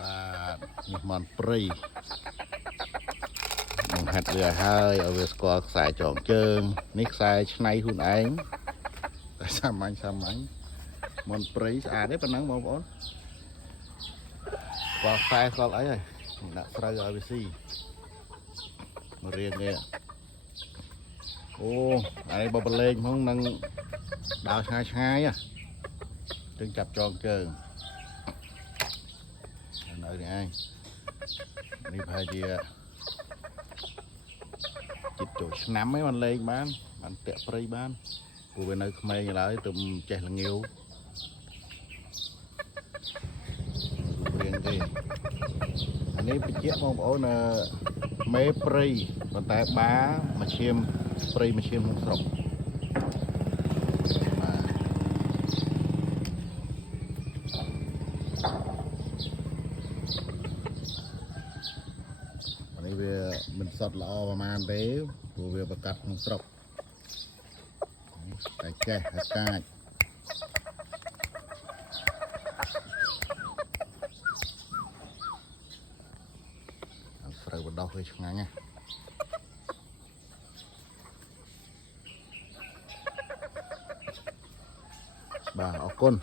បាទនេះមន់ព្រៃបង្ហាត់វាហើយឲ្យវាស្គាល់ខ្សែចងជើងនេះខ្សែឆ្នៃខ្លួនឯងតែសាមញ្ញមន់ព្រៃស្អាតទេប៉ុណ្ណឹងបងប្អូនស្គាល់ខ្សែស្គាល់អីហើយដាក់ស្រូវឲ្យវាស៊ីមករៀងនេះអូឯងបបលេងផងនឹងដើរឆ្ងាយចឹងចាប់ចងជើងនៅនេះឯងនេះប្រហែលជាចិត្តចូលឆ្នាំឯងបានលេងបានតាក់ព្រៃបានព្រោះវានៅក្មេងឡើយទៅចេះល្ងាវរៀងទេអានេះបញ្ជាក់បងប្អូនមេព្រៃប៉ុន្តែបាមកឈាមព្រៃមកឈាមក្នុងស្រុកនេះវាមិនសត់ល្អប្រហែលទេព្រោះវាប្រកាសក្នុងស្រុកតែចេះហើយកាចស្រូវបដោះវាឆ្ងាញ់ណាបាទអរគុណ